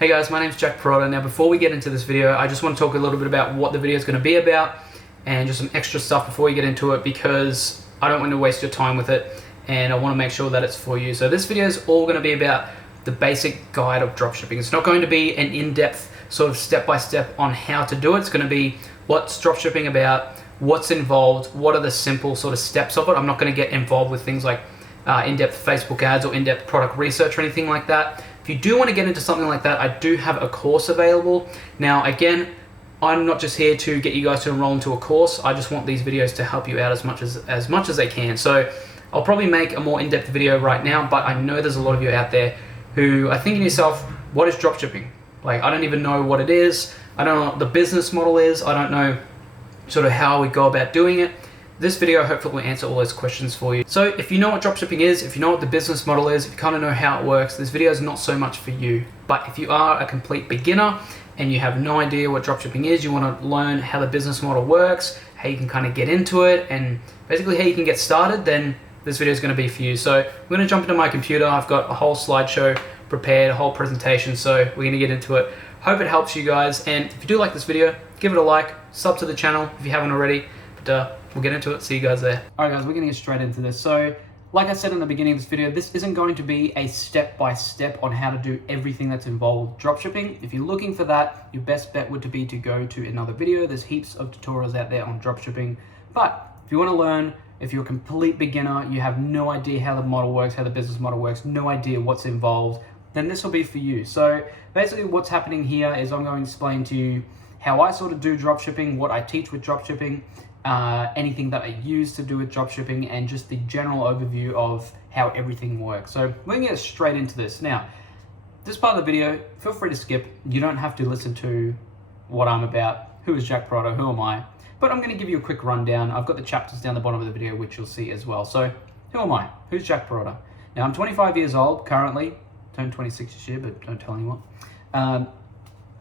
Hey guys, my name's Jack Parrotta. Now before we get into this video, I just want to talk a little bit about what the video is going to be about and just some extra stuff before we get into it, because I don't want to waste your time with it and I want to make sure that it's for you. So this video is all going to be about the basic guide of dropshipping. It's not going to be an in-depth sort of step-by-step on how to do it. It's going to be what's dropshipping about, what's involved, what are the simple sort of steps of it. I'm not going to get involved with things like in-depth Facebook ads or in-depth product research or anything like that. If you do want to get into something like that, I do have a course available. Now, again, I'm not just here to get you guys to enroll into a course. I just want these videos to help you out as much as they can. So I'll probably make a more in-depth video right now, but I know there's a lot of you out there who are thinking to yourself, what is dropshipping? Like, I don't even know what it is. I don't know what the business model is. I don't know sort of how we go about doing it. This video hopefully will answer all those questions for you. So if you know what dropshipping is, if you know what the business model is, if you kind of know how it works, this video is not so much for you. But if you are a complete beginner and you have no idea what dropshipping is, you want to learn how the business model works, how you can kind of get into it, and basically how you can get started, then this video is going to be for you. So I'm going to jump into my computer. I've got a whole slideshow prepared, a whole presentation, so we're going to get into it. Hope it helps you guys, and if you do like this video, give it a like, sub to the channel if you haven't already. But we'll get into it. See you guys there. Alright guys, we're going to get straight into this. So like I said in the beginning of this video, this isn't going to be a step-by-step on how to do everything that's involved with dropshipping. If you're looking for that, your best bet would be to go to another video. There's heaps of tutorials out there on dropshipping. But if you want to learn, if you're a complete beginner, you have no idea how the model works, how the business model works, no idea what's involved, then this will be for you. So basically what's happening here is I'm going to explain to you how I sort of do dropshipping, what I teach with dropshipping, anything that I use to do with dropshipping, and just the general overview of how everything works. So we're going to get straight into this. Now, this part of the video, feel free to skip. You don't have to listen to what I'm about. Who is Jack Parrotta? Who am I? But I'm going to give you a quick rundown. I've got the chapters down the bottom of the video, which you'll see as well. So who am I? Who's Jack Parrotta? Now, I'm 25 years old currently. Turned 26 this year, but don't tell anyone.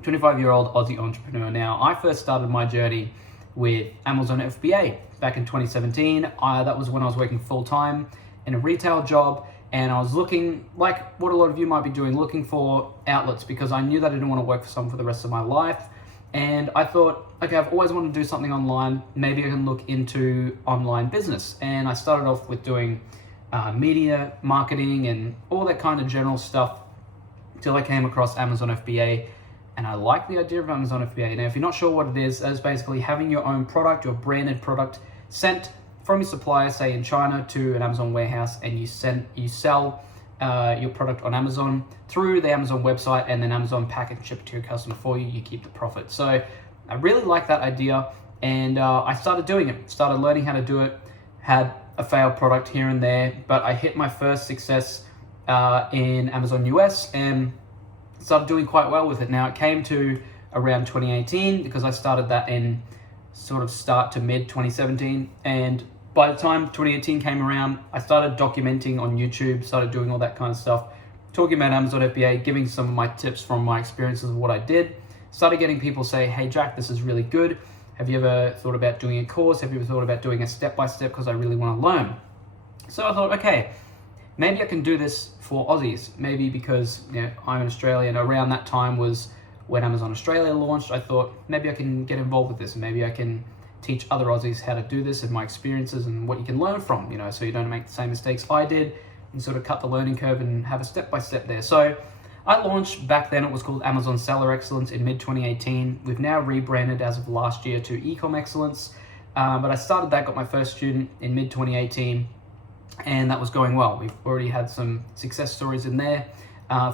25-year-old Aussie entrepreneur. Now, I first started my journey with Amazon FBA back in 2017. That was when I was working full-time in a retail job, and I was looking, like what a lot of you might be doing, looking for outlets, because I knew that I didn't want to work for someone for the rest of my life. And I thought, okay, I've always wanted to do something online. Maybe I can look into online business. And I started off with doing media marketing and all that kind of general stuff until I came across Amazon FBA. And I like the idea of Amazon FBA. Now, if you're not sure what it is, that's basically having your own product, your branded product, sent from your supplier, say in China, to an Amazon warehouse, and you sell your product on Amazon through the Amazon website, and then Amazon pack and ship it to your customer for you. You keep the profit. So I really like that idea, and I started doing it. Started learning how to do it. Had a failed product here and there, but I hit my first success in Amazon US and started doing quite well with it. Now, it came to around 2018 because I started that in sort of start to mid 2017, and by the time 2018 came around, I started documenting on YouTube, started doing all that kind of stuff, talking about Amazon FBA, giving some of my tips from my experiences of what I did. Started getting people say, hey Jack, this is really good. Have you ever thought about doing a course? Have you ever thought about doing a step-by-step, because I really want to learn? So I thought, okay, maybe I can do this for Aussies. Maybe because I'm an Australian. Around that time was when Amazon Australia launched. I thought maybe I can get involved with this. Maybe I can teach other Aussies how to do this and my experiences and what you can learn from, so you don't make the same mistakes I did, and sort of cut the learning curve and have a step-by-step there. So I launched, back then it was called Amazon Seller Excellence, in mid-2018. We've now rebranded as of last year to Ecom Excellence. But I started that, got my first student in mid-2018, and that was going well. We've already had some success stories in there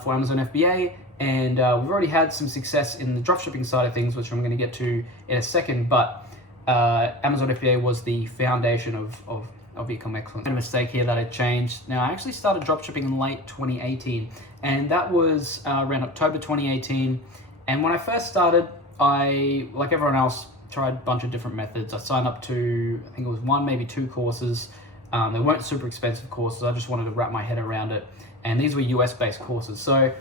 for Amazon FBA, and we've already had some success in the dropshipping side of things, which I'm going to get to in a second. But Amazon FBA was the foundation of Ecom Excellence. I made a mistake here that I changed. Now, I actually started dropshipping in late 2018, and that was around October 2018. And when I first started, I, like everyone else, tried a bunch of different methods. I signed up to, I think it was one, maybe two courses. They weren't super expensive courses. I just wanted to wrap my head around it. And these were US-based courses. So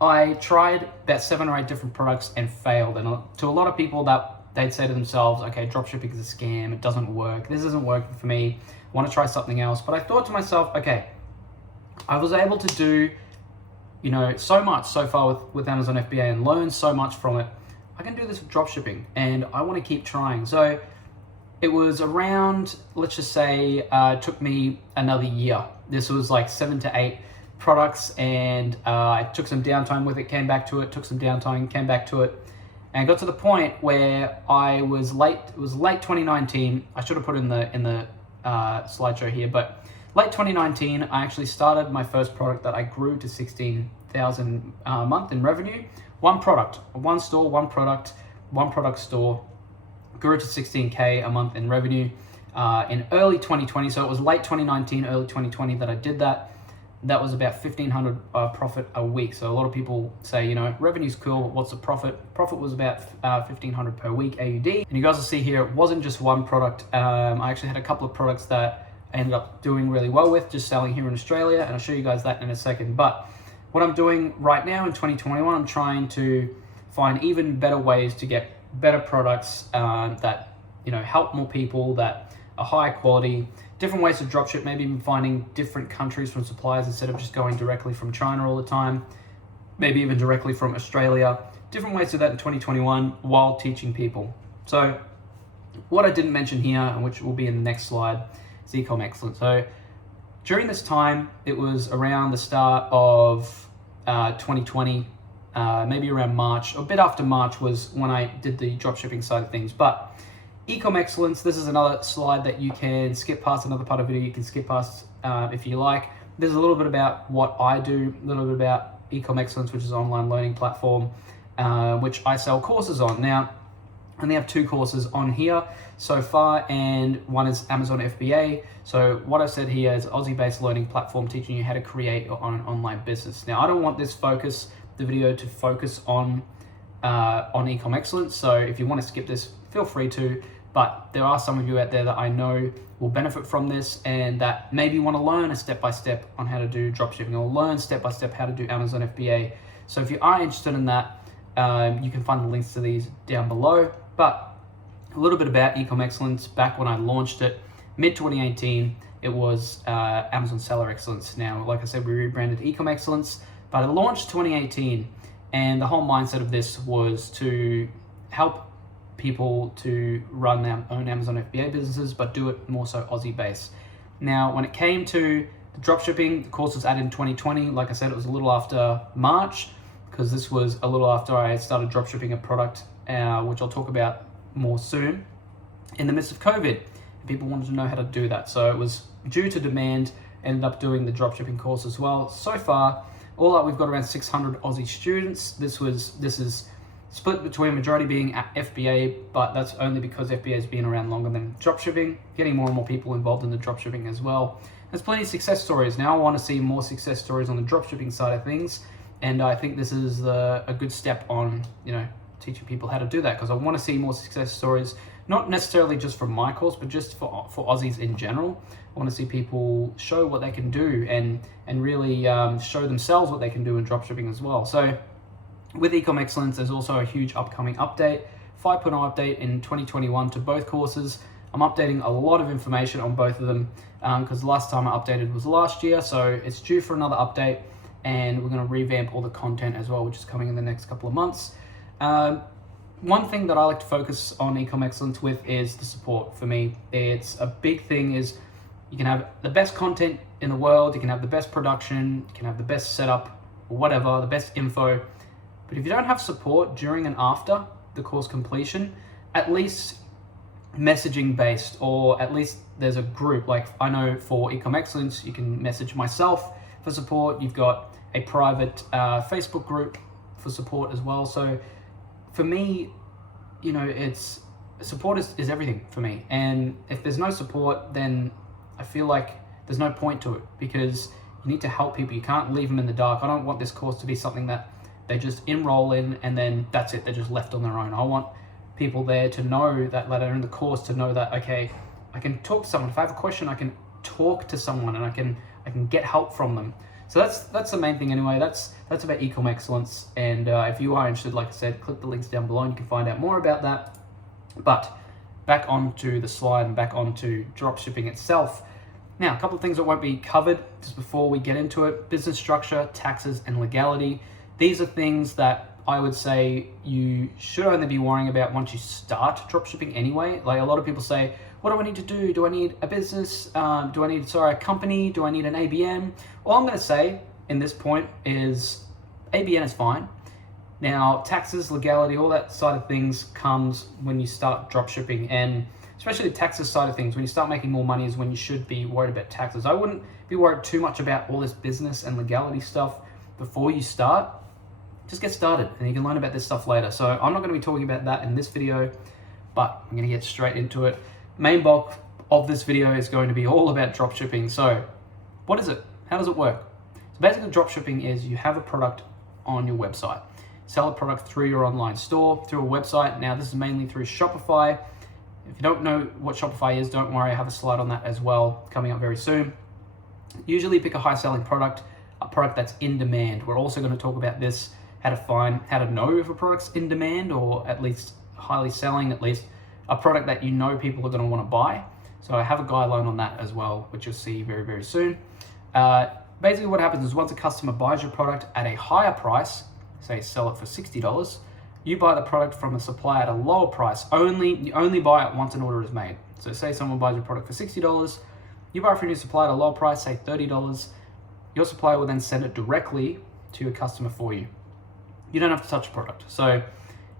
I tried about 7 or 8 different products and failed. And to a lot of people, that they'd say to themselves, okay, dropshipping is a scam. It doesn't work. This isn't working for me. I want to try something else. But I thought to myself, okay, I was able to do so much so far with Amazon FBA and learned so much from it. I can do this with dropshipping, and I want to keep trying. So it was around, let's just say, it took me another year. This was like 7 to 8 products, and I took some downtime with it, came back to it, took some downtime, came back to it, and got to the point where I was late. It was late 2019. I should have put in the slideshow here, but late 2019, I actually started my first product that I grew to 16,000 a month in revenue. One product, one store, one product store, grew to 16K a month in revenue in early 2020. So it was late 2019, early 2020 that I did that. That was about 1,500 profit a week. So a lot of people say, revenue's cool, but what's the profit? Profit was about 1,500 per week AUD. And you guys will see here, it wasn't just one product. I actually had a couple of products that I ended up doing really well with, just selling here in Australia, and I'll show you guys that in a second. But what I'm doing right now in 2021, I'm trying to find even better ways to get better products that help more people, that are higher quality, different ways to dropship, maybe even finding different countries from suppliers instead of just going directly from China all the time, maybe even directly from Australia, different ways to do that in 2021 while teaching people. So what I didn't mention here, and which will be in the next slide, is Ecom Excellence. So during this time, it was around the start of 2020, maybe around March, or a bit after March was when I did the dropshipping side of things. But Ecom Excellence, this is another slide that you can skip past, another part of the video you can skip past if you like. There's a little bit about what I do, a little bit about Ecom Excellence, which is an online learning platform, which I sell courses on. Now, I only have 2 courses on here so far, and one is Amazon FBA. So what I've said here is Aussie-based learning platform teaching you how to create your own online business. Now, I don't want the video to focus on Ecom Excellence. So if you want to skip this, feel free to. But there are some of you out there that I know will benefit from this and that maybe want to learn a step-by-step on how to do dropshipping, or learn step-by-step how to do Amazon FBA. So if you are interested in that, you can find the links to these down below. But a little bit about Ecom Excellence. Back when I launched it, mid-2018, it was Amazon Seller Excellence. Now, like I said, we rebranded Ecom Excellence, but it launched 2018, and the whole mindset of this was to help people to run their own Amazon FBA businesses, but do it more so Aussie-based. Now, when it came to the dropshipping, the course was added in 2020. Like I said, it was a little after March, because this was a little after I started dropshipping a product, which I'll talk about more soon, in the midst of COVID. People wanted to know how to do that. So it was due to demand, ended up doing the dropshipping course as well. So far, all up, we've got around 600 Aussie students. This is split between majority being at FBA, but that's only because FBA has been around longer than dropshipping, getting more and more people involved in the dropshipping as well. There's plenty of success stories. Now I want to see more success stories on the dropshipping side of things, and I think this is a good step on teaching people how to do that, because I want to see more success stories, not necessarily just from my course, but just for Aussies in general. I want to see people show what they can do and really show themselves what they can do in dropshipping as well. So with Ecom Excellence, there's also a huge upcoming update, 5.0 update in 2021 to both courses. I'm updating a lot of information on both of them because the last time I updated was last year, so it's due for another update, and we're going to revamp all the content as well, which is coming in the next couple of months. One thing that I like to focus on Ecom Excellence with is the support. For me, it's a big thing. Is you can have the best content in the world, you can have the best production, you can have the best setup, or whatever, the best info, but if you don't have support during and after the course completion, at least messaging based, or at least there's a group. Like I know for Ecom Excellence, you can message myself for support. You've got a private Facebook group for support as well. So for me, it's support is everything for me. And if there's no support, then I feel like there's no point to it, because you need to help people. You can't leave them in the dark. I don't want this course to be something that they just enroll in and then that's it. They're just left on their own. I want people there to know that are in the course to know that, okay, I can talk to someone. If I have a question, I can talk to someone and I can get help from them. So that's the main thing anyway. That's about Ecom Excellence. And if you are interested, like I said, click the links down below and you can find out more about that. But back onto the slide and back onto dropshipping itself. Now, a couple of things that won't be covered just before we get into it: business structure, taxes, and legality. These are things that I would say you should only be worrying about once you start dropshipping anyway. Like a lot of people say, what do I need to do? Do I need a business? Do I need, a company? Do I need an ABN? All I'm gonna say in this point is ABN is fine. Now, taxes, legality, all that side of things comes when you start dropshipping, and especially the taxes side of things, when you start making more money is when you should be worried about taxes. I wouldn't be worried too much about all this business and legality stuff before you start. Just get started and you can learn about this stuff later. So I'm not going to be talking about that in this video, but I'm going to get straight into it. Main bulk of this video is going to be all about dropshipping. So what is it? How does it work? So basically dropshipping is you have a product on your website. Sell a product through your online store, through a website. Now this is mainly through Shopify. If you don't know what Shopify is, don't worry, I have a slide on that as well coming up very soon. Usually pick a high selling product, a product that's in demand. We're also going to talk about this, how to know if a product's in demand or at least highly selling, at least a product that you know people are going to want to buy. So I have a guideline on that as well, which you'll see very, very soon. Basically what happens is once a customer buys your product at a higher price, say sell it for $60, you buy the product from a supplier at a lower price. You only buy it once an order is made. So say someone buys your product for $60, you buy it from your supplier at a lower price, say $30, your supplier will then send it directly to your customer for you. You don't have to touch the product. So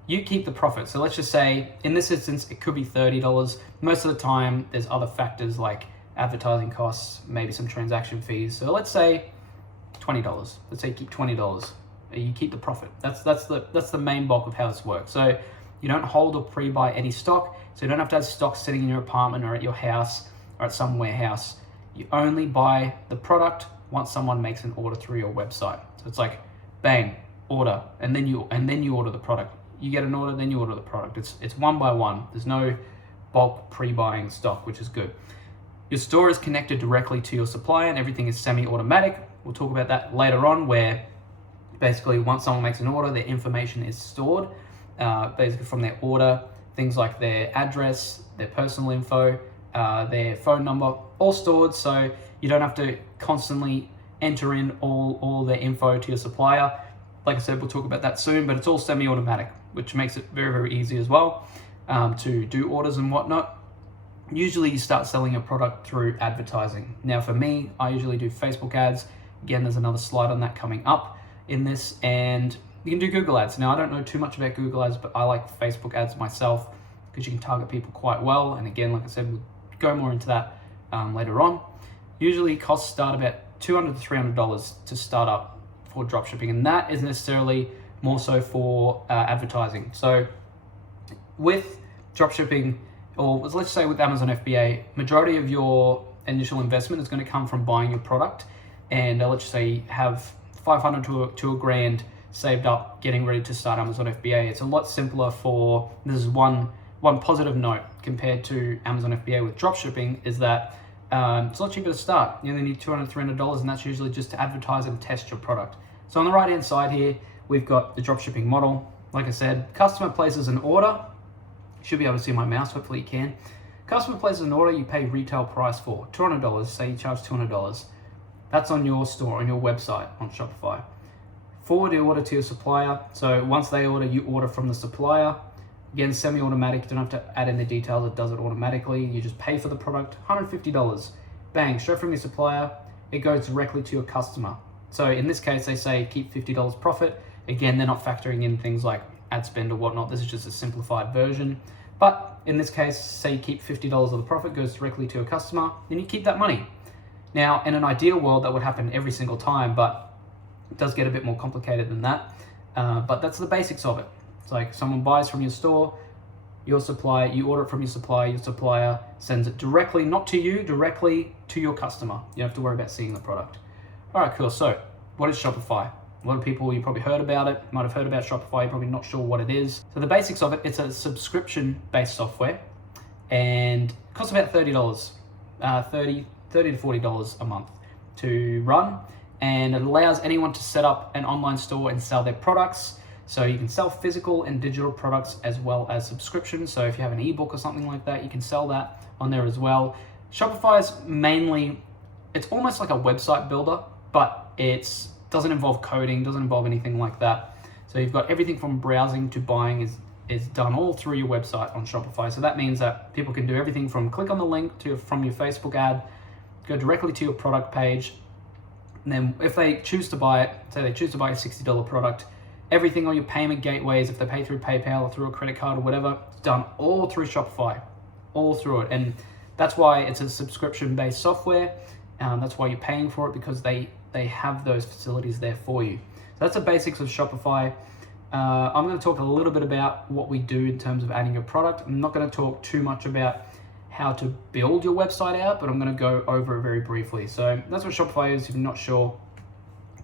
you keep the profit. So let's just say, in this instance, it could be $30. Most of the time, there's other factors like advertising costs, maybe some transaction fees. So let's say $20. Let's say you keep $20. You keep the profit. That's the main bulk of how this works. So you don't hold or pre-buy any stock. So you don't have to have stock sitting in your apartment or at your house or at some warehouse. You only buy the product once someone makes an order through your website. So it's like, bang, order, and then you order the product. You get an order, then you order the product. It's one by one. There's no bulk pre-buying stock, which is good. Your store is connected directly to your supplier, and everything is semi-automatic. We'll talk about that later on, where basically once someone makes an order, their information is stored, basically from their order, things like their address, their personal info, their phone number, all stored, so you don't have to constantly enter in all their info to your supplier. Like I said, we'll talk about that soon, but it's all semi-automatic, which makes it very, very easy as well to do orders and whatnot. Usually you start selling a product through advertising. Now for me, I usually do Facebook ads. Again, there's another slide on that coming up in this, and you can do Google ads. Now I don't know too much about Google ads, but I like Facebook ads myself because you can target people quite well. And again, like I said, we'll go more into that later on. Usually costs start about $200 to $300 to start up for dropshipping, and that is necessarily more so for advertising. So with dropshipping, or let's say with Amazon FBA, majority of your initial investment is going to come from buying your product, and let's just say you have $500 to a grand saved up getting ready to start Amazon FBA. It's a lot simpler for, this is one positive note compared to Amazon FBA with dropshipping, is that it's a lot cheaper to start. You only need $200, $300, and that's usually just to advertise and test your product. So on the right hand side here, we've got the dropshipping model. Like I said, customer places an order. You should be able to see my mouse, hopefully you can. Customer places an order, you pay retail price for $200, say you charge $200. That's on your store, on your website, on Shopify. Forward the order to your supplier. So once they order, you order from the supplier. Again, semi-automatic, you don't have to add in the details, it does it automatically. You just pay for the product, $150. Bang, straight from your supplier, it goes directly to your customer. So in this case, they say keep $50 profit. Again, they're not factoring in things like ad spend or whatnot. This is just a simplified version. But in this case, say you keep $50 of the profit, goes directly to your customer, then you keep that money. Now, in an ideal world, that would happen every single time, but it does get a bit more complicated than that. But that's the basics of it. It's like someone buys from your store, your supplier, you order it from your supplier sends it directly, not to you, directly to your customer. You don't have to worry about seeing the product. All right, cool. So what is Shopify? A lot of people, you probably heard about it, might have heard about Shopify, you're probably not sure what it is. So the basics of it, it's a subscription-based software, and it costs about $30, $30 to $40 a month to run, and it allows anyone to set up an online store and sell their products. So you can sell physical and digital products as well as subscriptions. So if you have an ebook or something like that, you can sell that on there as well. Shopify is mainly it's almost like a website builder, but it doesn't involve coding, doesn't involve anything like that. So you've got everything from browsing to buying is done all through your website on Shopify. So that means that people can do everything from click on the link from your Facebook ad, go directly to your product page, and then if they choose to buy it, say they choose to buy a $60 product, everything on your payment gateways, if they pay through PayPal or through a credit card or whatever, it's done all through Shopify, all through it. And that's why it's a subscription-based software. That's why you're paying for it, because they have those facilities there for you. So that's the basics of Shopify. I'm going to talk a little bit about what we do in terms of adding your product. I'm not going to talk too much about how to build your website out, but I'm going to go over it very briefly. So that's what Shopify is if you're not sure.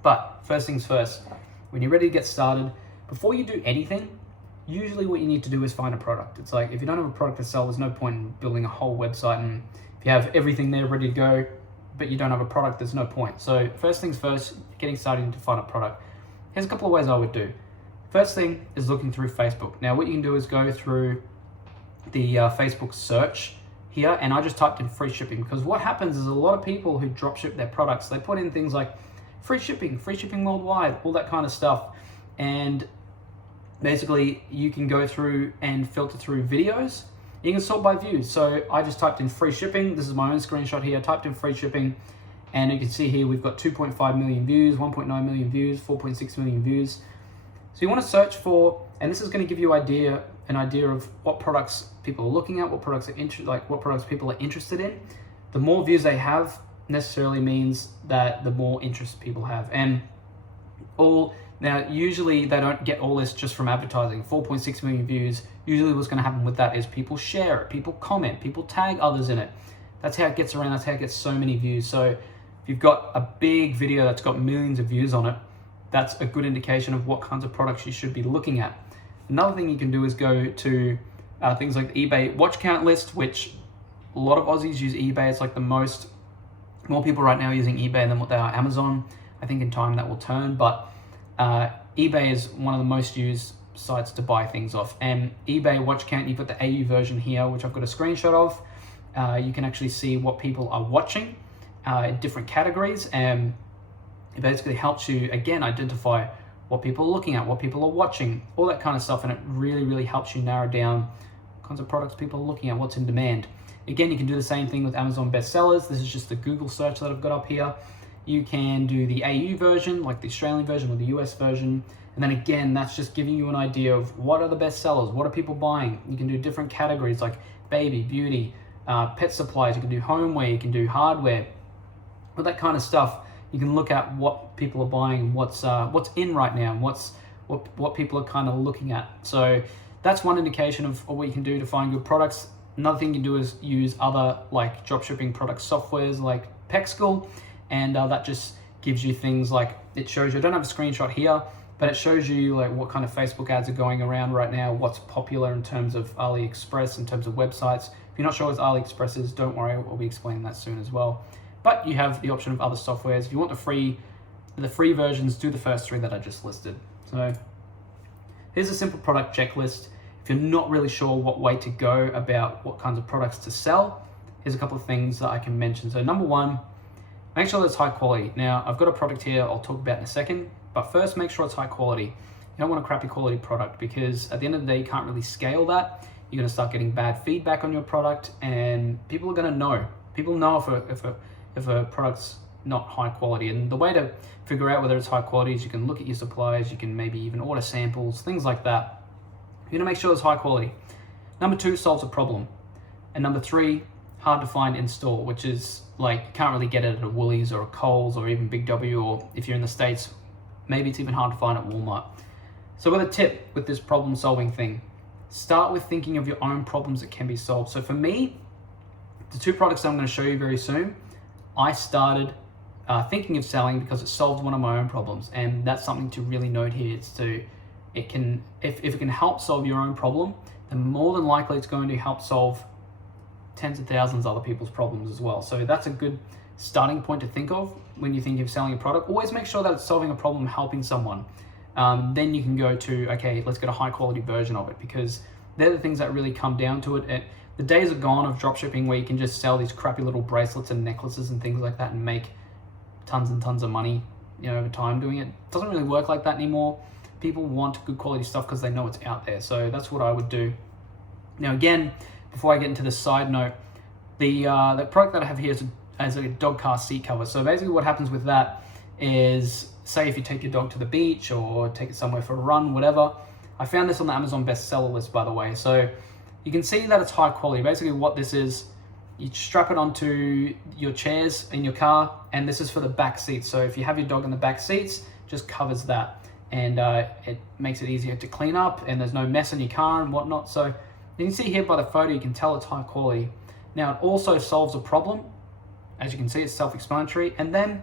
But first things first, when you're ready to get started, before you do anything, usually what you need to do is find a product. It's like if you don't have a product to sell, there's no point in building a whole website. And if you have everything there ready to go, but you don't have a product, there's no point. So first things first, getting started to find a product. Here's a couple of ways I would do. First thing is looking through Facebook. Now what you can do is go through the Facebook search here, and I just typed in free shipping, because what happens is a lot of people who drop ship their products, they put in things like free shipping worldwide, all that kind of stuff. And basically you can go through and filter through videos. You can sort by views. So I just typed in free shipping. This is my own screenshot here. I typed in free shipping, and you can see here we've got 2.5 million views, 1.9 million views, 4.6 million views. So you want to search for, and this is going to give you an idea of what products people are looking at, what products people are interested in. The more views they have necessarily means that the more interest people have. And now usually they don't get all this just from advertising. 4.6 million views. Usually what's going to happen with that is people share it, people comment, people tag others in it. That's how it gets around. That's how it gets so many views. So if you've got a big video that's got millions of views on it, that's a good indication of what kinds of products you should be looking at. Another thing you can do is go to things like the eBay watch count list, which a lot of Aussies use eBay. It's like more people right now are using eBay than what they are Amazon. I think in time that will turn, but eBay is one of the most used sites to buy things off. And eBay watch count, you've got the AU version here, which I've got a screenshot of. You can actually see what people are watching in different categories, and it basically helps you, again, identify what people are looking at, what people are watching, all that kind of stuff, and it really, really helps you narrow down what kinds of products people are looking at, what's in demand. Again, you can do the same thing with Amazon bestsellers. This is just the Google search that I've got up here. You can do the AU version, like the Australian version or the US version. And then again, that's just giving you an idea of what are the best sellers, what are people buying. You can do different categories like baby, beauty, pet supplies. You can do homeware, you can do hardware, all that kind of stuff. You can look at what people are buying, what's in right now, and what people are kind of looking at. So that's one indication of what you can do to find good products. Another thing you can do is use other like dropshipping product softwares like Pexcool, and that just gives you things like, it shows you, I don't have a screenshot here, but it shows you like what kind of Facebook ads are going around right now, what's popular in terms of AliExpress, in terms of websites. If you're not sure what AliExpress is, don't worry, I'll be explaining that soon as well. But you have the option of other softwares. If you want the free versions, do the first three that I just listed. So here's a simple product checklist. If you're not really sure what way to go about what kinds of products to sell, here's a couple of things that I can mention. So number one, make sure that it's high quality. Now, I've got a product here I'll talk about in a second, but first make sure it's high quality. You don't want a crappy quality product, because at the end of the day, you can't really scale that. You're gonna start getting bad feedback on your product, and people are gonna know. People know if a product's not high quality. And the way to figure out whether it's high quality is you can look at your suppliers, you can maybe even order samples, things like that. You're gonna make sure it's high quality. Number two, solves a problem. And number three, hard to find in store, which is like, you can't really get it at a Woolies or a Coles or even Big W, or if you're in the States, maybe it's even hard to find at Walmart. So with a tip with this problem solving thing, start with thinking of your own problems that can be solved. So for me, the two products that I'm gonna show you very soon, I started thinking of selling because it solved one of my own problems, and that's something to really note here. If it can help solve your own problem, then more than likely it's going to help solve tens of thousands of other people's problems as well. So that's a good starting point to think of when you think of selling a product. Always make sure that it's solving a problem, helping someone. Then you can go to, okay, let's get a high quality version of it, because they're the things that really come down to it. The days are gone of dropshipping where you can just sell these crappy little bracelets and necklaces and things like that and make tons and tons of money, over time doing it. It doesn't really work like that anymore. People want good quality stuff because they know it's out there. So that's what I would do. Now, again, before I get into the side note, the product that I have here is as a dog car seat cover. So basically what happens with that is, say if you take your dog to the beach or take it somewhere for a run, whatever. I found this on the Amazon bestseller list, by the way. So you can see that it's high quality. Basically what this is, you strap it onto your chairs in your car, and this is for the back seats. So if you have your dog in the back seats, just covers that. And it makes it easier to clean up, and there's no mess in your car and whatnot. So you can see here by the photo, you can tell it's high quality. Now it also solves a problem. As you can see, it's self-explanatory. And then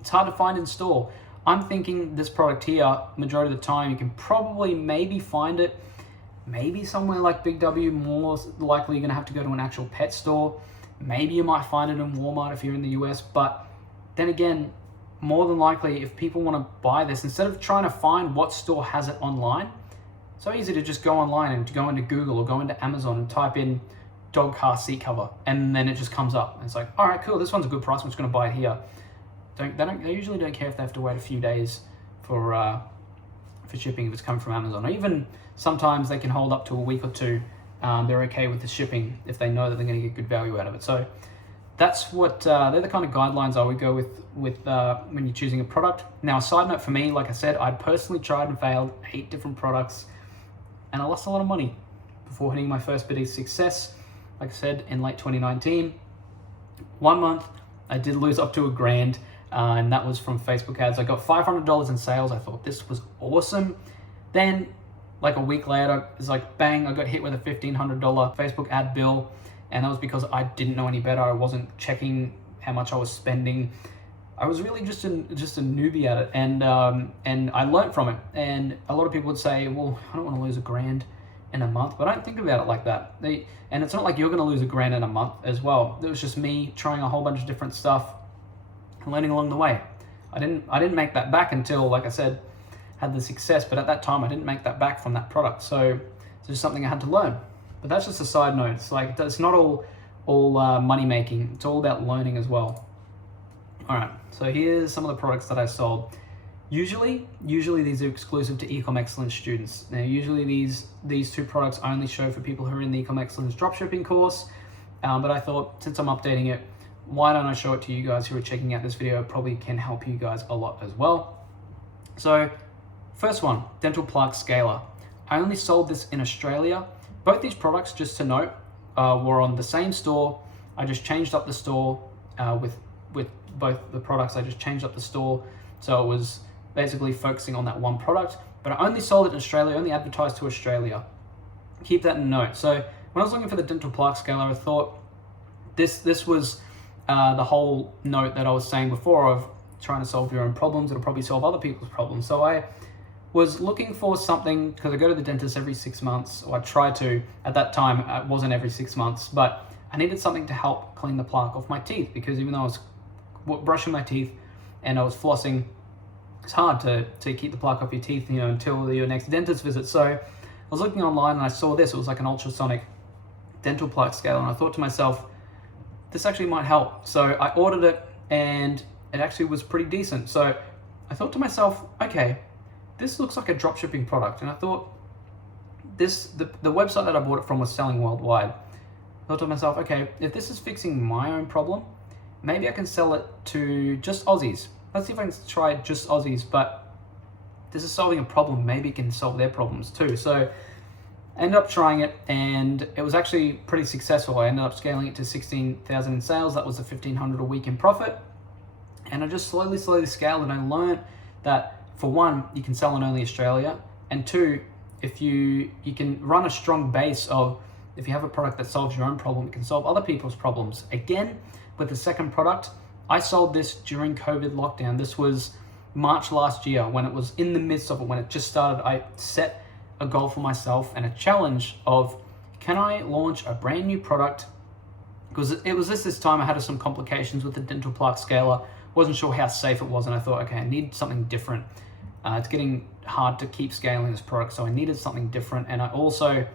it's hard to find in store. I'm thinking this product here, majority of the time, you can probably maybe find it maybe somewhere like Big W. More likely you're gonna have to go to an actual pet store. Maybe you might find it in Walmart if you're in the US. But then again, more than likely, if people want to buy this, instead of trying to find what store has it online, it's so easy to just go online and to go into Google or go into Amazon and type in dog car seat cover, and then it just comes up. And it's like, all right, cool, this one's a good price, I'm just going to buy it here. They usually don't care if they have to wait a few days for shipping if it's coming from Amazon, or even sometimes they can hold up to a week or two. They're okay with the shipping if they know that they're going to get good value out of it. So that's what they're the kind of guidelines I would go with when you're choosing a product. Now, a side note for me, like I said, I personally tried and failed 8 different products, and I lost a lot of money before hitting my first bit of success. Like I said, in late 2019, 1 month, I did lose up to $1,000, and that was from Facebook ads. I got $500 in sales. I thought this was awesome. Then, like a week later, it's like bang, I got hit with a $1,500 Facebook ad bill, and that was because I didn't know any better. I wasn't checking how much I was spending. I was really just a newbie at it, and I learned from it. And a lot of people would say, well, I don't want to lose $1,000 in a month, but I don't think about it like that. And it's not like you're going to lose $1,000 in a month as well. It was just me trying a whole bunch of different stuff and learning along the way. I didn't make that back until, like I said, had the success, but at that time I didn't make that back from that product. So it's just something I had to learn. But that's just a side note. It's like, it's not all money making. It's all about learning as well. All right, so here's some of the products that I sold. Usually these are exclusive to Ecom Excellence students. Now, usually these 2 products only show for people who are in the Ecom Excellence dropshipping course. But I thought, since I'm updating it, why don't I show it to you guys who are checking out this video? It probably can help you guys a lot as well. So, first one, dental plaque scaler. I only sold this in Australia. Both these products, just to note, were on the same store. I just changed up the store with both the products. I just changed up the store, so it was basically focusing on that one product. But I only sold it in Australia, only advertised to Australia. Keep that in note. So when I was looking for the dental plaque scaler, I thought this was the whole note that I was saying before of trying to solve your own problems. It'll probably solve other people's problems. So I was looking for something, because I go to the dentist every 6 months, or I try to. At that time, it wasn't every 6 months, but I needed something to help clean the plaque off my teeth, because even though I was brushing my teeth and I was flossing, it's hard to keep the plaque off your teeth, until your next dentist visit. So I was looking online and I saw this. It was like an ultrasonic dental plaque scaler, and I thought to myself, this actually might help. So I ordered it, and it actually was pretty decent. So I thought to myself, okay, this looks like a dropshipping product. And I thought, the website that I bought it from was selling worldwide. I thought to myself, okay, if this is fixing my own problem, maybe I can sell it to just Aussies. Let's see if I can try just Aussies, but this is solving a problem. Maybe it can solve their problems too. So I ended up trying it, and it was actually pretty successful. I ended up scaling it to 16,000 in sales. That was a 1,500 a week in profit. And I just slowly scaled, and I learned that, for one, you can sell in only Australia, and 2, if you can run a strong base of, if you have a product that solves your own problem, it can solve other people's problems. Again, with the second product, I sold this during COVID lockdown. This was March last year, when it was in the midst of it, when it just started. I set a goal for myself and a challenge of, can I launch a brand new product? Because it was this time I had some complications with the dental plaque scaler. Wasn't sure how safe it was, and I thought, okay, I need something different. It's getting hard to keep scaling this product, so I needed something different. And I also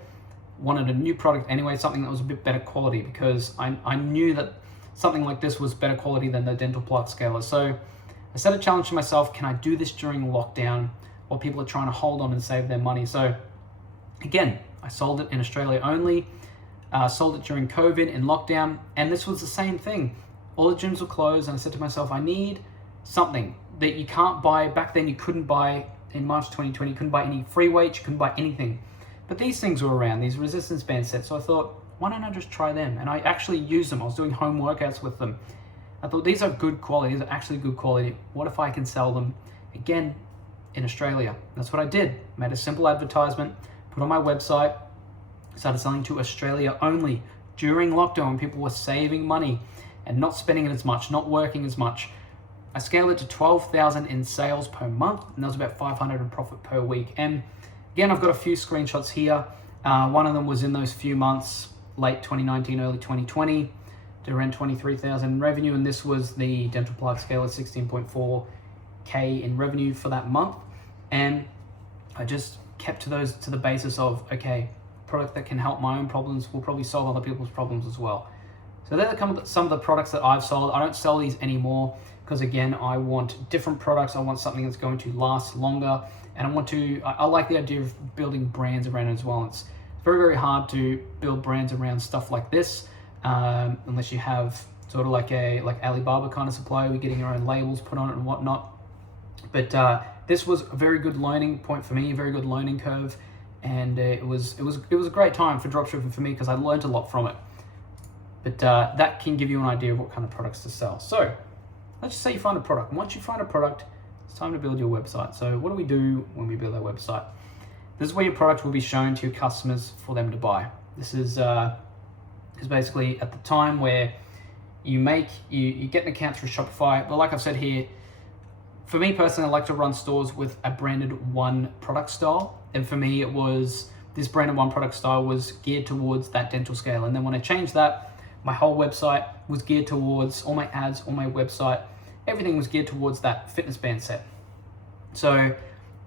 wanted a new product anyway, something that was a bit better quality, because I knew that something like this was better quality than the dental plug scaler. So I set a challenge to myself: can I do this during lockdown while people are trying to hold on and save their money? So again, I sold it in Australia only, sold it during COVID in lockdown, and this was the same thing. All the gyms were closed, and I said to myself, I need something that you can't buy. Back then you couldn't buy, in March 2020, you couldn't buy any free weights, you couldn't buy anything. But these things were around, these resistance band sets. So I thought, why don't I just try them? And I actually used them. I was doing home workouts with them. I thought, these are good quality, these are actually good quality. What if I can sell them again in Australia? That's what I did. Made a simple advertisement, put on my website, started selling to Australia only during lockdown when people were saving money and not spending it as much, not working as much. I scaled it to 12,000 in sales per month, and that was about 500 in profit per week. And again, I've got a few screenshots here. One of them was in those few months, late 2019, early 2020, to around 23,000 in revenue. And this was the dental plug scaler, 16.4K in revenue for that month. And I just kept to the basis of, okay, product that can help my own problems will probably solve other people's problems as well. So there are some of the products that I've sold. I don't sell these anymore because, again, I want different products. I want something that's going to last longer, and I like the idea of building brands around it as well. It's very, very hard to build brands around stuff like this unless you have sort of like Alibaba kind of supply, we're getting your own labels put on it and whatnot. But this was a very good learning point for me, a very good learning curve, and it was a great time for dropshipping for me because I learned a lot from it. But that can give you an idea of what kind of products to sell. So let's just say you find a product. And once you find a product, it's time to build your website. So what do we do when we build our website? This is where your product will be shown to your customers for them to buy. This is basically at the time where you get an account through Shopify. But like I've said here, for me personally, I like to run stores with a branded one product style. And for me, it was this branded one product style was geared towards that dental scale. And then when I changed that, my whole website was geared towards, all my ads, all my website, everything was geared towards that fitness band set. So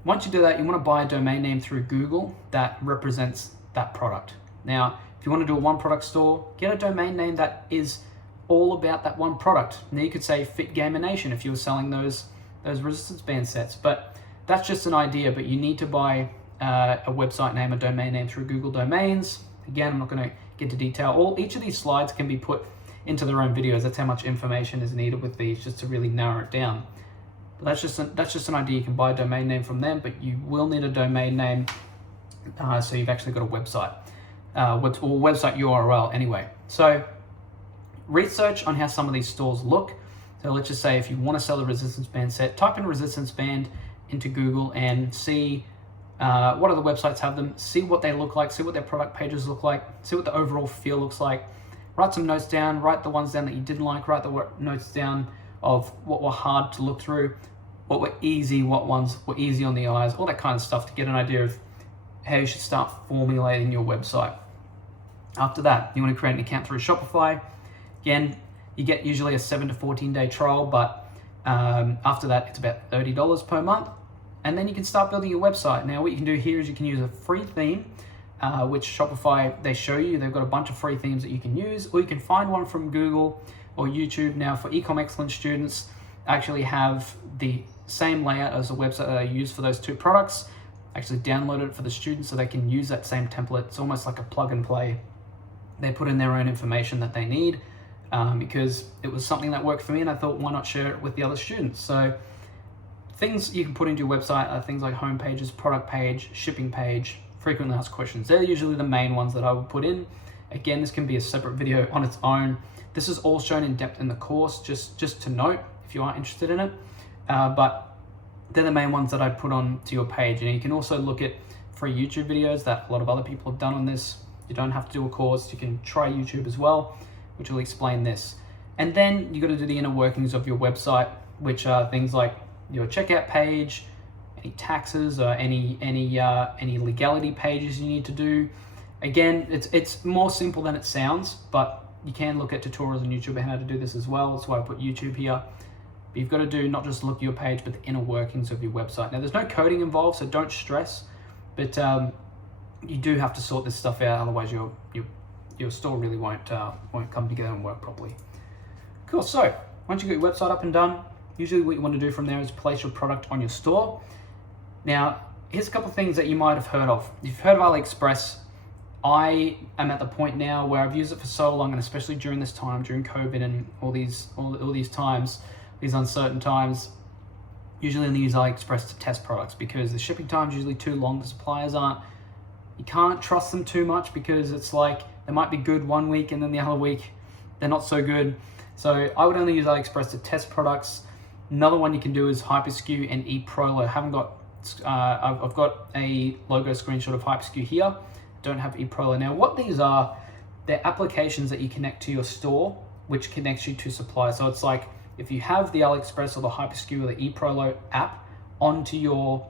once you do that, you want to buy a domain name through Google that represents that product. Now, if you want to do a one product store, get a domain name that is all about that one product. Now you could say Fit Gamer Nation if you were selling those resistance band sets, but that's just an idea. But you need to buy a website name, a domain name through Google Domains. Again, I'm not going to get to detail. Each of these slides can be put into their own videos. That's how much information is needed with these, just to really narrow it down. But that's just an idea. You can buy a domain name from them, but you will need a domain name, so you've actually got a website, or website URL anyway. So research on how some of these stores look. So let's just say if you want to sell a resistance band set, type in resistance band into Google and see what other websites have them, see what they look like, see what their product pages look like, see what the overall feel looks like. Write some notes down, write the ones down that you didn't like, write the notes down of what were hard to look through, what were easy, what ones were easy on the eyes, all that kind of stuff to get an idea of how you should start formulating your website. After that, you want to create an account through Shopify. Again, you get usually a 7 to 14 day trial, but after that, it's about $30 per month. And then you can start building your website. Now, what you can do here is you can use a free theme, which Shopify, they show you. They've got a bunch of free themes that you can use, or you can find one from Google or YouTube. Now, for Ecom Excellence students, I actually have the same layout as the website that I use for those two products. I actually downloaded it for the students so they can use that same template. It's almost like a plug and play. They put in their own information that they need because it was something that worked for me, and I thought, why not share it with the other students? So things you can put into your website are things like home pages, product page, shipping page, frequently asked questions. They're usually the main ones that I would put in. Again, this can be a separate video on its own. This is all shown in depth in the course, just to note if you are interested in it. But they're the main ones that I put on to your page. And you can also look at free YouTube videos that a lot of other people have done on this. You don't have to do a course. You can try YouTube as well, which will explain this. And then you got to do the inner workings of your website, which are things like your checkout page, any taxes, or any legality pages you need to do. Again, it's more simple than it sounds, but you can look at tutorials on YouTube on how to do this as well. That's why I put YouTube here. But you've got to do not just look at your page, but the inner workings of your website. Now, there's no coding involved, so don't stress. But you do have to sort this stuff out, otherwise your store really won't come together and work properly. Cool. So once you get your website up and done, usually what you want to do from there is place your product on your store. Now, here's a couple of things that you might have heard of. You've heard of AliExpress. I am at the point now where I've used it for so long, and especially during this time, during COVID and all these times, these uncertain times, usually only use AliExpress to test products because the shipping time is usually too long. The suppliers you can't trust them too much because it's like they might be good one week and then the other week they're not so good. So I would only use AliExpress to test products. Another one you can do is HyperSkew and eProlo. I've got a logo screenshot of HyperSkew here. Don't have eProlo. Now what these are, they're applications that you connect to your store, which connects you to suppliers. So it's like if you have the AliExpress or the HyperSkew or the eProlo app onto your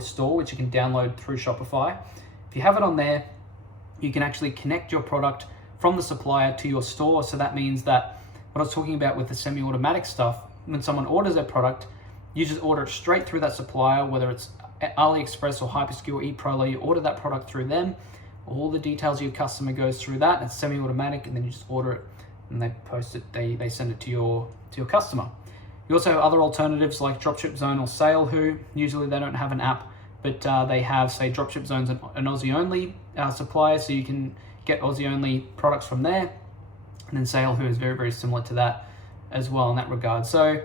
store, which you can download through Shopify. If you have it on there, you can actually connect your product from the supplier to your store. So that means that what I was talking about with the semi-automatic stuff, when someone orders their product, you just order it straight through that supplier, whether it's AliExpress or HyperSkew or eProlo, you order that product through them. All the details of your customer goes through that. It's semi-automatic, and then you just order it and they post it, they send it to your customer. You also have other alternatives like Dropship Zone or SaleWho. Usually they don't have an app, but they have, say, Dropship Zone's an Aussie-only supplier, so you can get Aussie-only products from there. And then SaleWho is very, very similar to that as well in that regard. So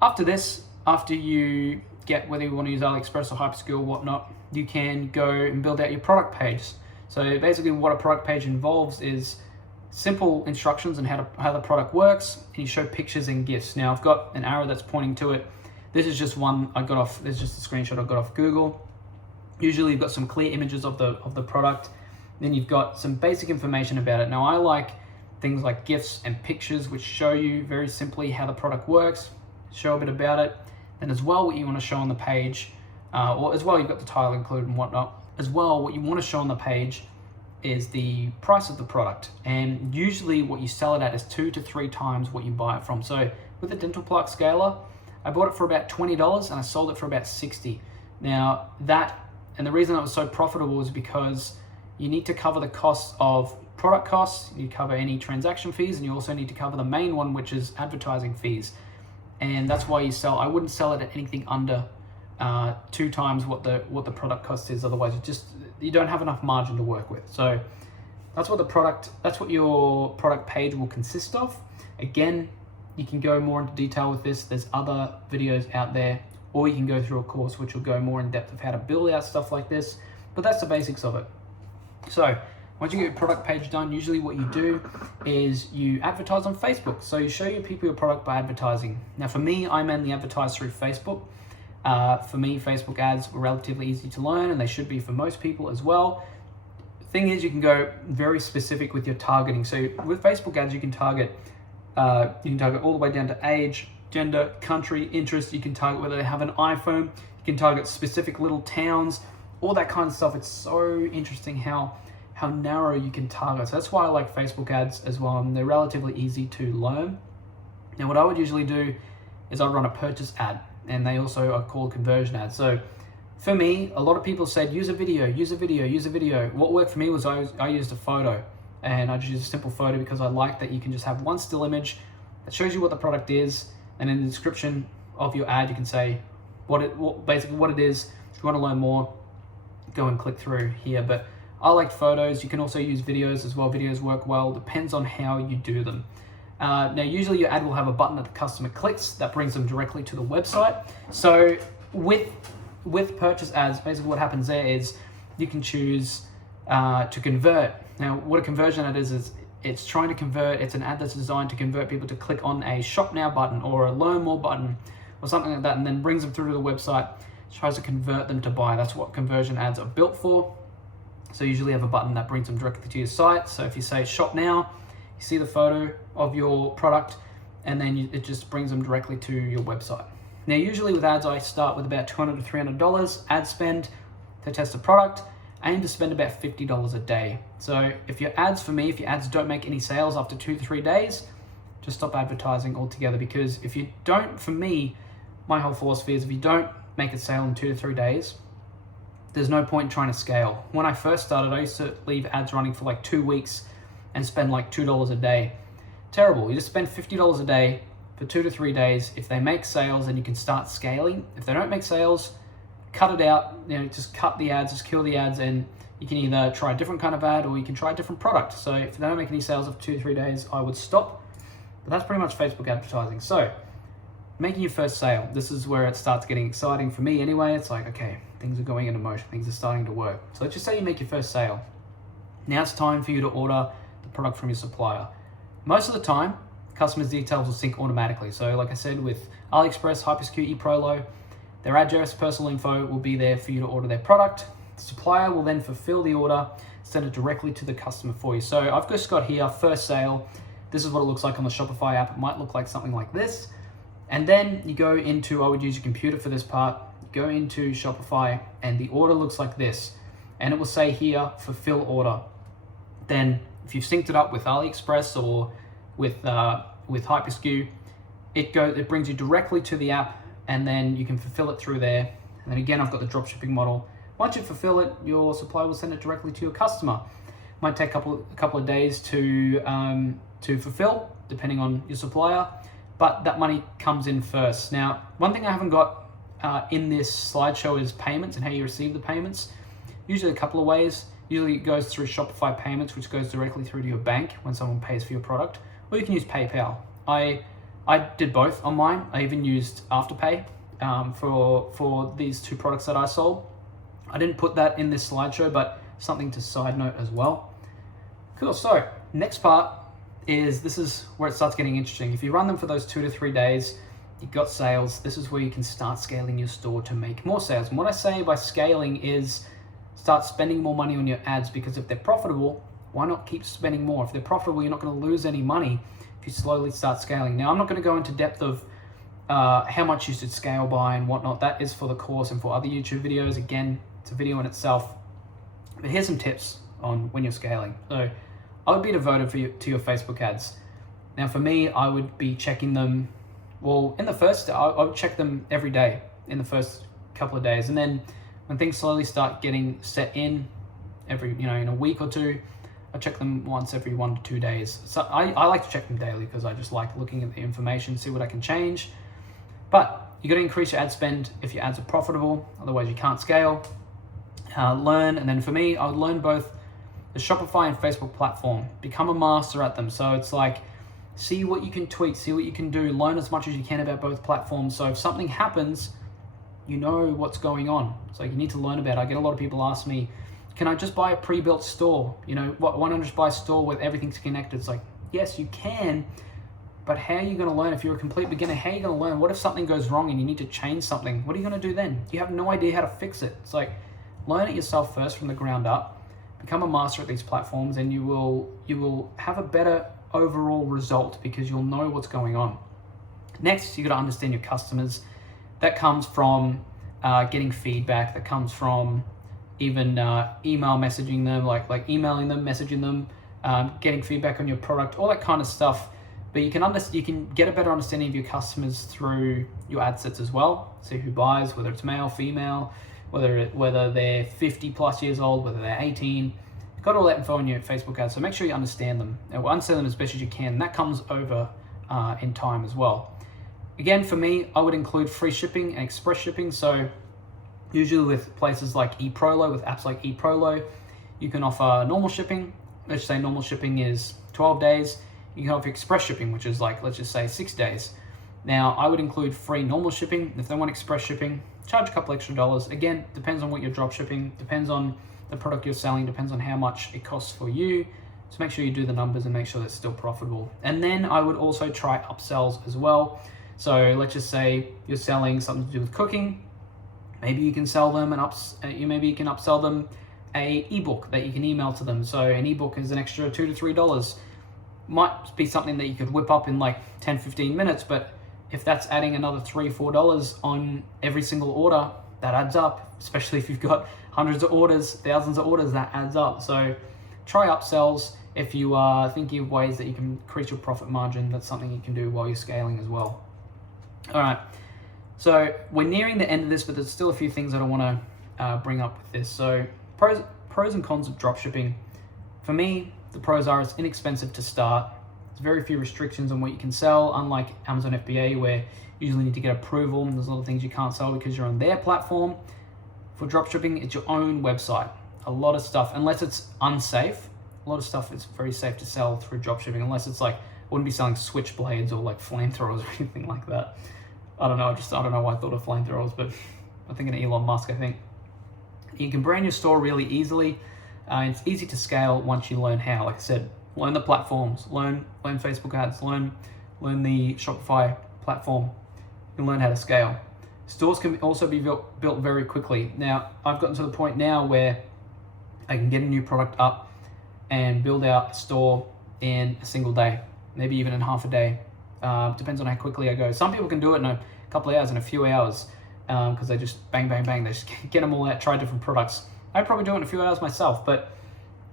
after you get whether you want to use AliExpress or HyperSkew or whatnot, you can go and build out your product page. So basically what a product page involves is simple instructions on how the product works, and you show pictures and GIFs. Now I've got an arrow that's pointing to it. This is just one I got off, this is just a screenshot I got off Google. Usually you've got some clear images of the product, then you've got some basic information about it. Now I like things like GIFs and pictures, which show you very simply how the product works, show a bit about it, and as well what you want to show on the page, or as well you've got the title included and whatnot. As well, what you want to show on the page is the price of the product, and usually what you sell it at is 2 to 3 times what you buy it from. So with the dental plaque scaler, I bought it for about $20 and I sold it for about $60. Now and the reason that was so profitable was because you need to cover the costs of product costs, you cover any transaction fees, and you also need to cover the main one, which is advertising fees. And that's why I wouldn't sell it at anything under 2 times what the product cost is. Otherwise you don't have enough margin to work with. So that's what your product page will consist of. Again, you can go more into detail with this. There's other videos out there, or you can go through a course which will go more in depth of how to build out stuff like this, but that's the basics of it. So once you get your product page done, usually what you do is you advertise on Facebook. So you show your people your product by advertising. Now for me, I mainly advertise through Facebook. For me, Facebook ads are relatively easy to learn, and they should be for most people as well. Thing is, you can go very specific with your targeting. So with Facebook ads, you can target all the way down to age, gender, country, interest. You can target whether they have an iPhone. You can target specific little towns, all that kind of stuff. It's so interesting how narrow you can target. So that's why I like Facebook ads as well, and they're relatively easy to learn. Now what I would usually do is I run a purchase ad, and they also are called conversion ads. So for me, a lot of people said use a video. What worked for me was I used a photo, and I just used a simple photo because I like that you can just have one still image that shows you what the product is, and in the description of your ad you can say basically what it is. If you want to learn more, go and click through here. But I like photos. You can also use videos as well. Videos work well, depends on how you do them. Now usually your ad will have a button that the customer clicks that brings them directly to the website. So with purchase ads, basically what happens there is you can choose to convert. Now what a conversion ad is it's trying to convert. It's an ad that's designed to convert people to click on a shop now button or a learn more button or something like that, and then brings them through to the website, tries to convert them to buy. That's what conversion ads are built for. So you usually have a button that brings them directly to your site. So if you say shop now, you see the photo of your product, and then it just brings them directly to your website. Now usually with ads, I start with about $200 to $300 ad spend to test a product. I aim to spend about $50 a day. So if your ads don't make any sales after 2 to 3 days, just stop advertising altogether. Because if you don't, for me, my whole philosophy is if you don't make a sale in 2 to 3 days, there's no point in trying to scale. When I first started, I used to leave ads running for like 2 weeks and spend like $2 a day. Terrible. You just spend $50 a day for 2 to 3 days. If they make sales, then you can start scaling. If they don't make sales, cut it out. Just cut the ads, just kill the ads, and you can either try a different kind of ad or you can try a different product. So if they don't make any sales after 2 to 3 days, I would stop. But that's pretty much Facebook advertising. So making your first sale, this is where it starts getting exciting for me anyway. It's like, okay, things are going into motion, things are starting to work. So let's just say you make your first sale. Now it's time for you to order the product from your supplier. Most of the time, customers' details will sync automatically. So like I said, with AliExpress, HyperSecure, eProlo, their address, personal info will be there for you to order their product. The supplier will then fulfill the order, send it directly to the customer for you. So I've just got here, first sale. This is what it looks like on the Shopify app. It might look like something like this. And then you go into, I would use your computer for this part, go into Shopify and the order looks like this. And it will say here, fulfill order. Then if you've synced it up with AliExpress or with HyperSecure, it brings you directly to the app and then you can fulfill it through there. And then again, I've got the dropshipping model. Once you fulfill it, your supplier will send it directly to your customer. Might take a couple of days to fulfill, depending on your supplier, but that money comes in first. Now, one thing I haven't got in this slideshow is payments and how you receive the payments. Usually a couple of ways. Usually it goes through Shopify payments, which goes directly through to your bank when someone pays for your product, or you can use PayPal. I did both on mine. I even used Afterpay for these 2 products that I sold. I didn't put that in this slideshow, but something to side note as well. Cool, so next part is, this is where it starts getting interesting. If you run them for those 2 to 3 days, you've got sales, this is where you can start scaling your store to make more sales. And what I say by scaling is start spending more money on your ads, because if they're profitable, why not keep spending more? If they're profitable, you're not going to lose any money if you slowly start scaling. Now, I'm not going to go into depth of how much you should scale by and whatnot. That is for the course and for other YouTube videos. Again, it's a video in itself. But here's some tips on when you're scaling. So I would be devoted to your Facebook ads. Now for me, I would be checking them, well, in the first, I would check them every day in the first couple of days. And then when things slowly start getting set in, in a week or 2, I check them once every 1 to 2 days. So I like to check them daily because I just like looking at the information, see what I can change. But you got to increase your ad spend if your ads are profitable, otherwise you can't scale. Learn, and then for me, I would learn both the Shopify and Facebook platform. Become a master at them. So it's like, see what you can tweak, see what you can do, learn as much as you can about both platforms. So if something happens, you know what's going on. So you need to learn about it. I get a lot of people ask me, can I just buy a pre-built store? Why don't I just buy a store where everything's connected? It's like, yes, you can, but how are you going to learn? If you're a complete beginner, how are you going to learn? What if something goes wrong and you need to change something? What are you going to do then? You have no idea how to fix it. It's like, learn it yourself first from the ground up, become a master at these platforms, and you will have a better overall result because you'll know what's going on. Next, you got to understand your customers. That comes from getting feedback. That comes from even email messaging them, like emailing them, messaging them, getting feedback on your product, all that kind of stuff. But you can get a better understanding of your customers through your ad sets as well. See who buys, whether it's male, female, whether they're 50 plus years old, whether they're 18. You've got all that info in your Facebook ads, so make sure you understand them. And understand them as best as you can. And that comes over in time as well. Again, for me, I would include free shipping and express shipping. So usually with places like eProlo, with apps like eProlo, you can offer normal shipping. Let's say normal shipping is 12 days. You can offer express shipping, which is like, let's just say 6 days. Now, I would include free normal shipping. If they want express shipping, charge a couple extra dollars. Again, depends on what you're drop shipping, depends on the product you're selling, depends on how much it costs for you. So make sure you do the numbers and make sure that's still profitable. And then I would also try upsells as well. So let's just say you're selling something to do with cooking. Maybe you can sell them maybe you can upsell them a ebook that you can email to them. So an ebook is an extra $2 to $3. Might be something that you could whip up in like 10-15 minutes, but if that's adding another $3 or $4 on every single order, that adds up, especially if you've got hundreds of orders, thousands of orders, that adds up. So try upsells. If you are thinking of ways that you can increase your profit margin, that's something you can do while you're scaling as well. All right, so we're nearing the end of this, but there's still a few things that I want bring up with this. So pros and cons of dropshipping. For me, the pros are it's inexpensive to start. There's very few restrictions on what you can sell, unlike Amazon FBA where you usually need to get approval and there's a lot of things you can't sell because you're on their platform. For dropshipping, it's your own website. A lot of stuff, unless it's unsafe, a lot of stuff is very safe to sell through dropshipping, unless it's like, I wouldn't be selling switchblades or like flamethrowers or anything like that. I don't know, I don't know why I thought of flamethrowers, but I'm thinking of Elon Musk, I think. You can brand your store really easily. It's easy to scale once you learn how. Like I said, learn the platforms, learn Facebook ads, learn the Shopify platform. You can learn how to scale. Stores can also be built very quickly. Now, I've gotten to the point now where I can get a new product up and build out a store in a single day, maybe even in half a day. Depends on how quickly I go. Some people can do it in a couple of hours, in a few hours, because they just bang, bang, bang. They just get them all out, try different products. I'd probably do it in a few hours myself, but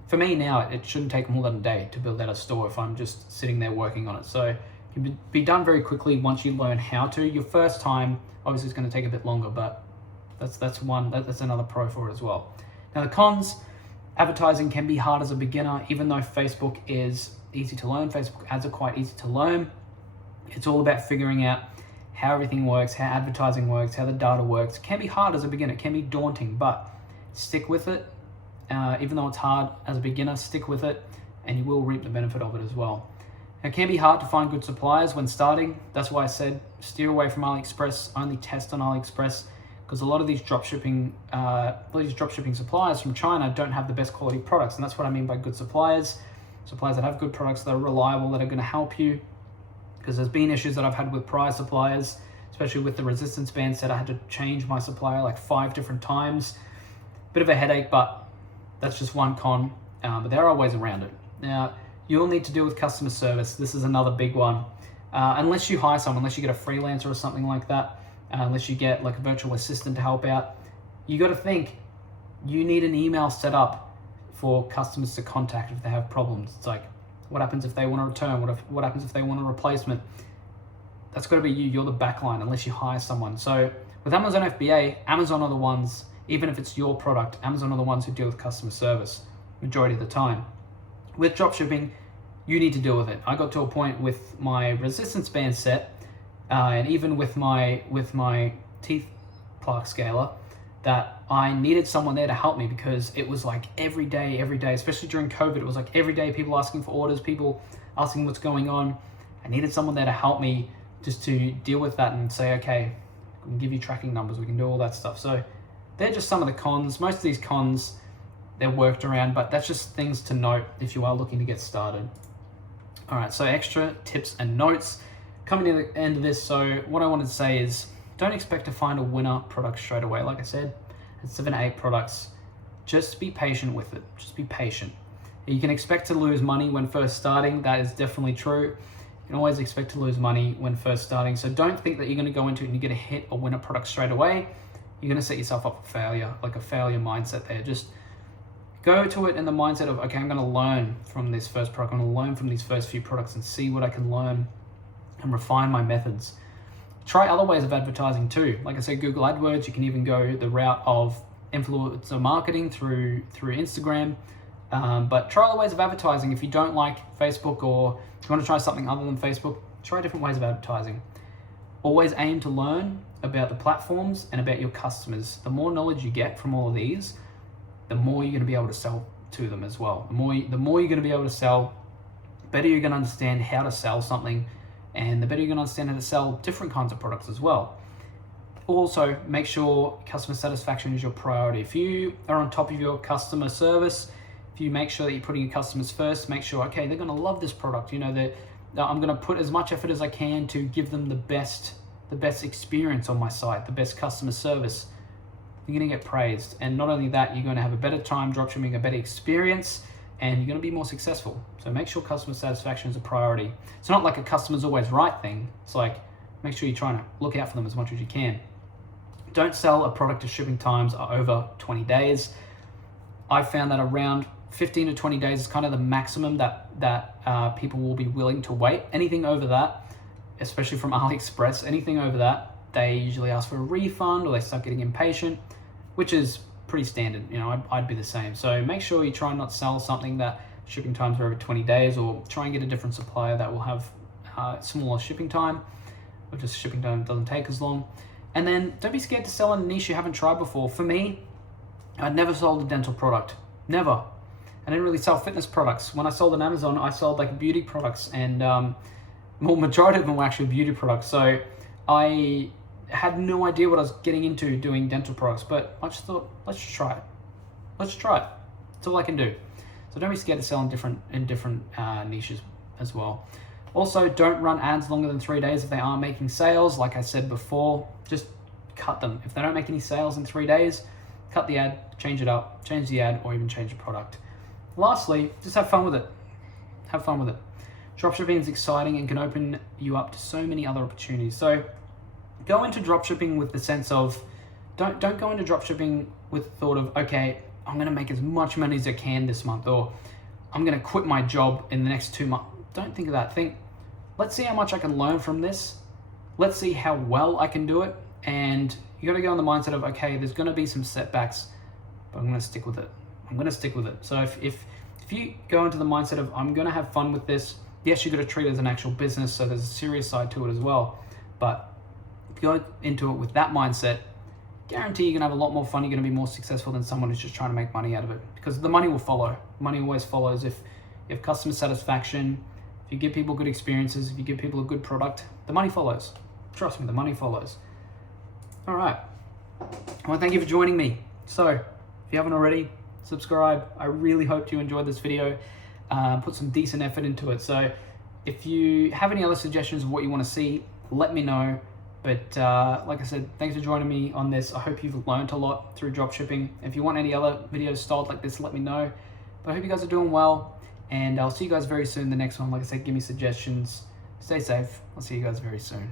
for me now, it shouldn't take more than a day to build out a store if I'm just sitting there working on it. So it can be done very quickly once you learn how to. Your first time, obviously, it's going to take a bit longer, but that's another pro for it as well. Now, the cons, advertising can be hard as a beginner, even though Facebook is easy to learn. Facebook ads are quite easy to learn. It's all about figuring out how everything works, how advertising works, how the data works. It can be hard as a beginner, it can be daunting, but stick with it. Even though it's hard as a beginner, stick with it and you will reap the benefit of it as well. It can be hard to find good suppliers when starting. That's why I said steer away from AliExpress, only test on AliExpress, because a lot of these dropshipping suppliers from China don't have the best quality products, and that's what I mean by good suppliers. Suppliers that have good products, that are reliable, that are going to help you. Because there's been issues that I've had with prior suppliers, especially with the resistance band set. I had to change my supplier like 5 different times. Bit of a headache, but that's just one con. But there are ways around it. Now, you'll need to deal with customer service. This is another big one. Unless you hire someone, unless you get a freelancer or something like that, unless you get like a virtual assistant to help out, you got to think you need an email set up for customers to contact if they have problems. It's like, what happens if they want a return? What happens if they want a replacement? That's got to be you. You're the backline unless you hire someone. So with Amazon FBA, Amazon are the ones, even if it's your product, Amazon are the ones who deal with customer service majority of the time. With dropshipping, you need to deal with it. I got to a point with my resistance band set, and even with my teeth plaque scaler, that I needed someone there to help me, because it was like every day, especially during COVID, it was like every day people asking for orders, people asking what's going on. I needed someone there to help me just to deal with that and say, okay, we can give you tracking numbers, we can do all that stuff. So they're just some of the cons. Most of these cons, they're worked around, but that's just things to note if you are looking to get started. All right, so extra tips and notes. Coming to the end of this, so what I wanted to say is, don't expect to find a winner product straight away. Like I said, it's 7 to 8 products. Just be patient with it. Just be patient. You can expect to lose money when first starting. That is definitely true. You can always expect to lose money when first starting. So don't think that you're going to go into it and you're going to hit a winner product straight away. You're going to set yourself up for failure, like a failure mindset there. Just go to it in the mindset of, okay, I'm going to learn from this first product. I'm going to learn from these first few products and see what I can learn and refine my methods. Try other ways of advertising too. Like I said, Google AdWords. You can even go the route of influencer marketing through Instagram. But try other ways of advertising. If you don't like Facebook, or if you want to try something other than Facebook, try different ways of advertising. Always aim to learn about the platforms and about your customers. The more knowledge you get from all of these, the more you're going to be able to sell to them as well. The more you're going to be able to sell, the better you're going to understand how to sell something, and the better you're going to understand how to sell different kinds of products as well. Also, make sure customer satisfaction is your priority. If you are on top of your customer service, if you make sure that you're putting your customers first, make sure, okay, they're going to love this product. You know, that I'm going to put as much effort as I can to give them the best experience on my site, the best customer service. You're going to get praised. And not only that, you're going to have a better time dropshipping, a better experience, and you're going to be more successful. So make sure customer satisfaction is a priority. It's not like a customer's always right thing. It's like, make sure you're trying to look out for them as much as you can. Don't sell a product if shipping times are over 20 days. I've found that around 15 to 20 days is kind of the maximum that people will be willing to wait. Anything over that, especially from AliExpress, anything over that, they usually ask for a refund or they start getting impatient, which is pretty standard. You know, I'd be the same. So make sure you try and not sell something that shipping times are over 20 days, or try and get a different supplier that will have smaller shipping time, or just shipping time doesn't take as long. And then don't be scared to sell in a niche you haven't tried before. For me, I'd never sold a dental product. Never. I didn't really sell fitness products. When I sold on Amazon, I sold like beauty products, and majority of them were actually beauty products. So I had no idea what I was getting into doing dental products, but I just thought, let's just try it. Let's try it. That's all I can do. So don't be scared to sell in different niches as well. Also, don't run ads longer than 3 days if they aren't making sales. Like I said before, just cut them. If they don't make any sales in 3 days, cut the ad, change it up, change the ad, or even change the product. Lastly, just have fun with it. Have fun with it. Dropshipping is exciting and can open you up to so many other opportunities. So go into dropshipping with the sense of, don't go into dropshipping with the thought of, okay, I'm gonna make as much money as I can this month, or I'm gonna quit my job in the next 2 months. Don't think of that. Think, let's see how much I can learn from this. Let's see how well I can do it. And you gotta go in the mindset of, okay, there's gonna be some setbacks, but I'm gonna stick with it. I'm gonna stick with it. So if you go into the mindset of, I'm gonna have fun with this, yes, you gotta treat it as an actual business, so there's a serious side to it as well. But if you go into it with that mindset, guarantee you're gonna have a lot more fun. You're gonna be more successful than someone who's just trying to make money out of it, because the money will follow. Money always follows. If you have customer satisfaction, if you give people good experiences, if you give people a good product, the money follows. Trust me, the money follows. All right. I want to thank you for joining me. So if you haven't already, subscribe. I really hope you enjoyed this video. Put some decent effort into it. So if you have any other suggestions of what you want to see, let me know. But like I said, thanks for joining me on this. I hope you've learned a lot through dropshipping. If you want any other videos styled like this, let me know. But I hope you guys are doing well, and I'll see you guys very soon in the next one. Like I said, give me suggestions. Stay safe. I'll see you guys very soon.